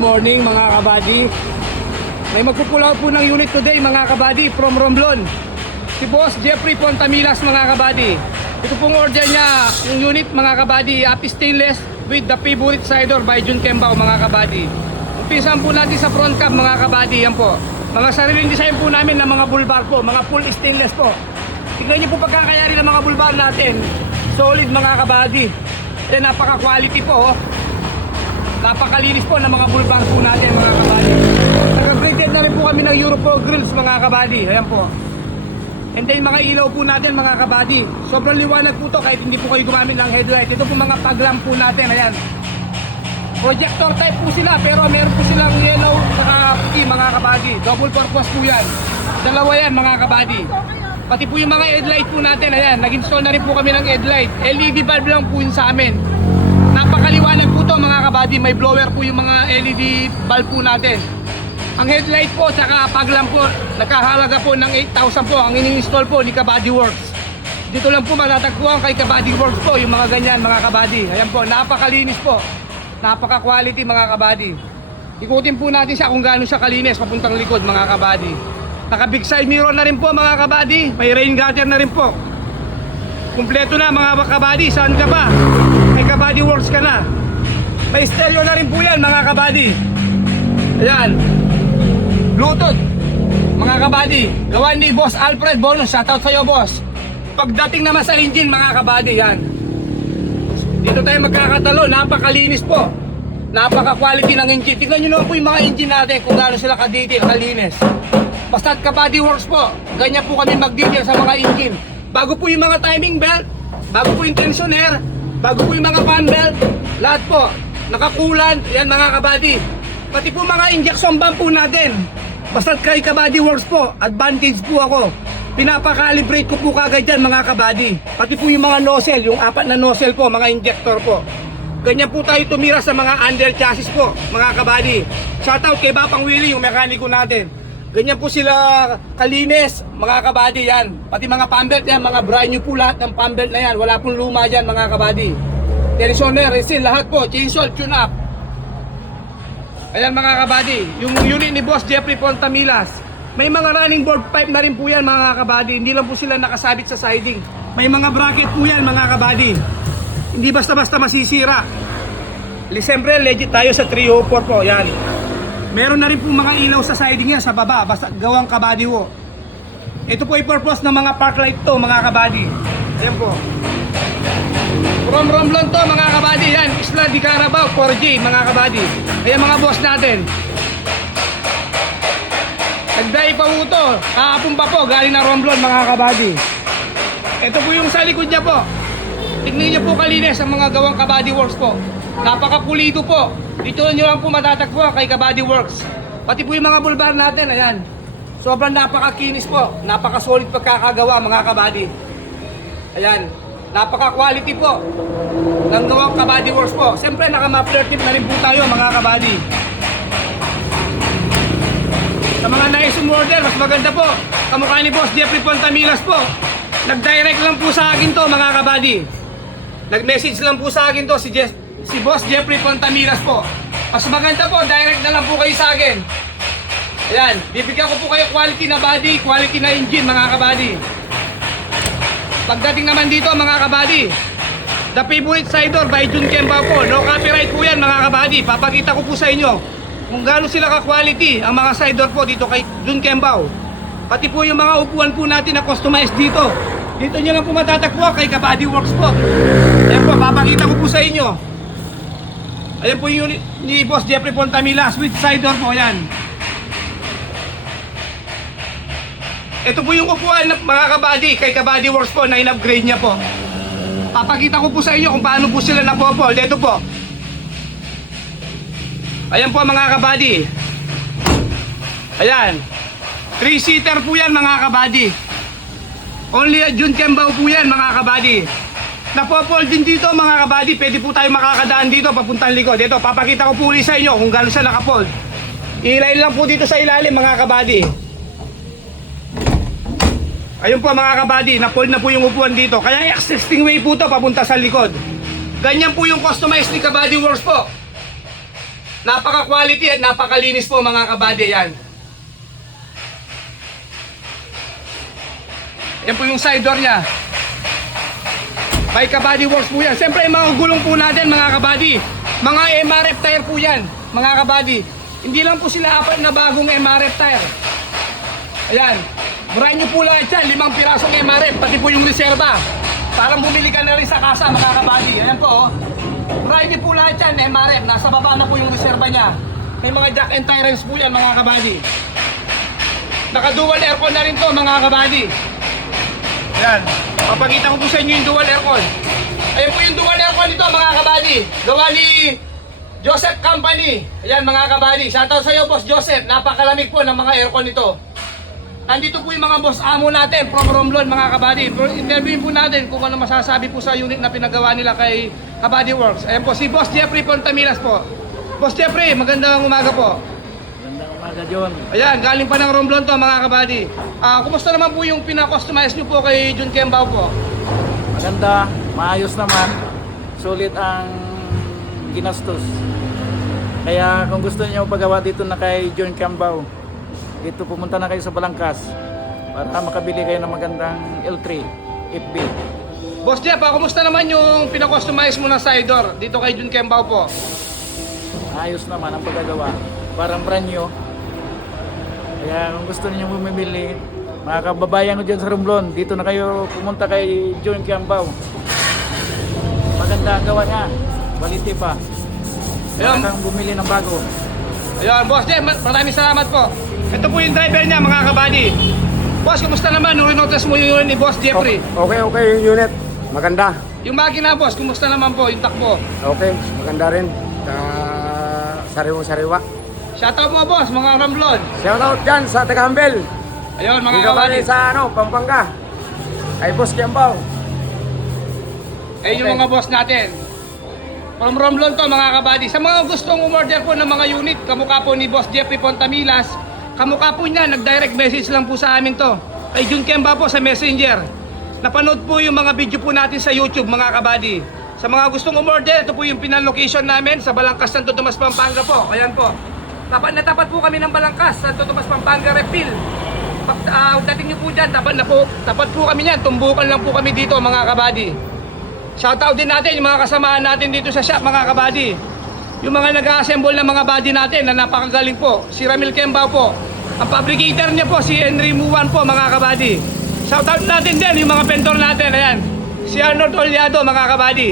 morning mga kabady. May magpupulaw po ng unit today mga kabady from Romblon. Si Boss Jeffrey Pontamilas mga kabady. Ito pong order niya, yung unit mga kabady, Happy Stainless with the favorite cider by Jun Kembao mga kabady. Umpisan po natin sa front cab mga kabady, yan po. Mga sariling design po namin ng mga bulbar po, mga full stainless po. Tignan niyo po pagkakayari ng mga bulbar natin. Solid mga kabady. Then napaka-quality po. Napakalinis po ng mga bulbar po natin mga kabady. Nag-upgraded na rin po kami ng Europro grills mga kabady. Ayan po. And then mga ilaw po natin mga kabady. Sobrang liwanag po to kahit hindi po kayo gumamit ng headlight. Ito po mga pag-lamp po natin. Ayan. Projector type po sila pero meron po silang yellow at puti mga kabady. Double purpose po yan. Dalawa yan mga kabady. Pati po yung mga headlight po natin. Ayan. Nag-install na rin po kami ng headlight. LED bulb lang po yun sa amin. Napakaliwanag po to mga kabady. May blower po yung mga LED bulb po natin. Ang headlight po saka paglamp po nakahalaga po ng 8,000 po ang ini-install po ni Kabady Works. Dito lang po matatagpuan kay Kabady Works po yung mga ganyan mga kabady. Ayan po, napakalinis po. Napaka-quality mga kabady. Ikutin po natin siya kung gaano siya kalinis papuntang likod mga kabady. Naka big side mirror na rin po mga kabady. May rain gutter na rin po. Kumpleto na mga kabady. Saan ka pa? Kay Kabady Works ka na. May stereo na rin po yan mga kabady. Ayan. Bluetooth, mga kabady, gawa ni Boss Alfred Bonus, shoutout sa'yo boss. Pagdating naman sa engine mga kabady, yan. Dito tayo magkakatalo, napakalinis po. Napaka-quality ng engine. Tignan nyo naman po yung mga engine natin kung gaano sila ka-detail, kalinis. Basta't Kabady Works po, ganyan po kami mag-detail sa mga engine. Bago po yung mga timing belt, bago po yung tensioner, bago po yung mga fan belt, lahat po, nakakulan, yan mga kabady. Pati po mga injection pump po natin. Basta kay Kabady Works po, advantage po ako. Pinapakalibrate ko po kagad dyan mga kabady. Pati po yung mga nozzle, yung 4 na nozzle po, mga injector po. Ganyan po tayo tumira sa mga under chassis po, mga kabady. Shoutout kay Bapang Willie, yung mekaniko natin. Ganyan po sila kalinis, mga kabady yan. Pati mga pambelt yan, mga brand new po lahat ng pambelt na yan. Wala pong luma dyan mga kabady. Tensioner, resil, lahat po, chainsaw, tune up. Ayan mga kabady, yung unit ni Boss Jeffrey Pontamilas. May mga running board pipe na rin po yan mga kabady. Hindi lang po sila nakasabit sa siding. May mga bracket po yan mga kabady. Hindi basta-basta masisira. Siyempre legit tayo sa 304 po. Yan. Meron na rin po mga ilaw sa siding yan sa baba. Basta gawang kabady po. Ito po ay purpose ng mga park light to mga kabady. Ayan po. From Romblon to mga kabady. Yan, Isla de Carabao 4G mga kabady. Ayan mga boss natin. Nagday pa po ito. Kahapon pa po galing na Romblon mga kabady. Ito po yung sa likod niya po. Tignan niyo po kalinis ang mga gawang Kabady Works po. Napakapulido po. Dito nyo lang po matatagpuan kay Kabady Works. Pati po yung mga bulbar natin. Ayan. Sobrang napakakinis po. Napakasolid pagkakagawa mga kabady. Ayan. Napaka-quality po ng gawang Kabady Works po. Siyempre naka-muffler tip na rin po tayo mga kabady. Sa mga nais umorder, mas maganda po. Kamukha ni Boss Jeffrey Pontamilas po. Nag-direct lang po sa akin to mga kabady. Nag-message lang po sa akin to si Boss Jeffrey Pontamilas po. Mas maganda po, direct na lang po kayo sa akin. Ayan, bibigyan ko po kayo quality na body, quality na engine mga kabady. Pagdating naman dito mga kabady, the favorite cider by Jun Kembao po. No copyright po yan mga kabady. Papakita ko po sa inyo kung gaano sila ka-quality ang mga cider po dito kay Jun Kembao. Pati po yung mga upuan po natin na customized dito. Dito nyo lang po matatagpuan kay Kabady Works po. Ayan po, papakita ko po sa inyo. Ayan po yung unit ni Boss Jeffrey Pontamilas with cider po. Ayan. Ito po yung upuan mga kabady kay Kabady Works po na in-upgrade niya po. Papakita ko po sa inyo kung paano po sila napopold. Ito po. Ayan po mga kabady. Ayan. 3-seater po yan mga kabady. Only Jun Kembao po yan mga kabady. Napopold din dito mga kabady. Pwede po tayo makakadaan dito papuntang likod. Ito, papakita ko po ulit sa inyo kung gano'n siya nakapold. Ilay lang po dito sa ilalim mga kabady. Ayun po mga kabady, na-fold na po yung upuan dito. Kaya existing way po to papunta sa likod. Ganyan po yung customized ni Kabady Works po. Napaka-quality at napakalinis po mga kabady. Yan. Yan po yung side door niya. By Kabady Works po yan. Siyempre yung mga gulong po natin mga kabady, mga MRF tire po yan mga kabady. Hindi lang po sila apat na bagong MRF tire. Ayan. Brand new po lang yan. 5 pirasong MRF. Pati po yung reserva. Parang bumili ka na rin sa kasa mga kabady. Ayan po oh. Brand new po lang yan MRF. Nasa baba na po yung reserva niya. May mga jack and tie rims po yan mga kabady. Naka dual aircon na rin to mga kabady. Ayan. Papakita ko po sa inyo yung dual aircon. Ayan po yung dual aircon nito mga kabady. Gawa ni Joseph Company. Ayan mga kabady. Shoutout sa iyo Boss Joseph. Napakalamig po ng mga aircon nito. Nandito po yung mga boss amo natin from Romblon mga kabady. Interviewin po natin kung ano masasabi po sa unit na pinagawa nila kay Kabady Works. Ayan po si Boss Jeffrey Pontamilas po. Boss Jeffrey, magandang umaga po. Umaga, John. Ayan, galing pa ng Romblon to mga kabady. Kumusta naman po yung pina-customize nyo po kay Jun Kembao po? Maganda, maayos naman. Sulit ang ginastos. Kaya kung gusto niyo pagawa dito na kay John Kembao, dito pumunta na kayo sa Balangkas para makabili kayo ng magandang L3 FB. Boss Jeff, kumusta naman yung pina-customize mo na side door dito kay Jun Kembao po? Ayos naman ang pagkagawa. Parang brand new. Kaya kung gusto niyo bumibili, mga kababayan ko dyan sa Romblon, dito na kayo pumunta kay John Kembao. Maganda ang gawa niya. Quality pa. Kaya Ayun. kang bumili ng bago. Ayun, Boss Jeff, maraming salamat po. Ito po yung driver niya mga kabady. Boss, kumusta naman? Nung rinotas mo yung unit ni Boss Jeffrey. Okay yung unit. Maganda. Yung makina boss, kumusta naman po yung takbo? Okay, maganda rin. Sariwa-sariwa. Shoutout mo boss, mga Romblon. Shoutout dyan sa Tagahambel. Ayun mga Dito kabady. kami sa Pampanga. Ay Boss Kembao. Ayun yung mga boss natin. From Romblon to mga kabady. Sa mga gustong umorder po ng mga unit, kamukha po ni Boss Jeffrey Pontamilas, kamukha po niya, nag-direct message lang po sa amin to. Kay Jun Kembao po sa Messenger. Napanood po yung mga video po natin sa YouTube mga kabady. Sa mga gustong umorder, ito po yung pinal-location namin sa Balangkas, Santo Tomas, Pampanga po. Ayan po. Tapat na tapat po kami ng Balangkas, Santo Tomas, Pampanga, Refill. Dating nyo po dyan, tapat po kami yan. Tumbukan lang po kami dito mga kabady. Shoutout din natin yung mga kasamaan natin dito sa shop mga kabady. Yung mga nag-assemble ng mga body natin na napakagaling po. Si Ramil Kembao po. Ang fabricator niya po si Henry Muwan po mga kabady. Shoutout natin din yung mga vendor natin. Ayan. Si Arnold Oliado mga kabady.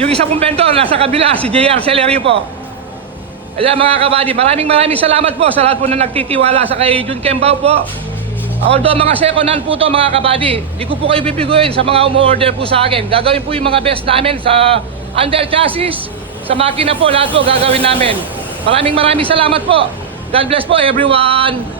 Yung isa pong vendor nasa kabila si JR Celerio po. Ayan mga kabady, maraming salamat po sa lahat po na nagtitiwala sa kay Jun Kembao po. Although mga second hand po to mga kabady, di ko po kayo bibiguin sa mga umu-order po sa akin. Gagawin po yung mga best namin sa under chassis, sa makina po, lahat po gagawin namin. Maraming salamat po. God bless po everyone.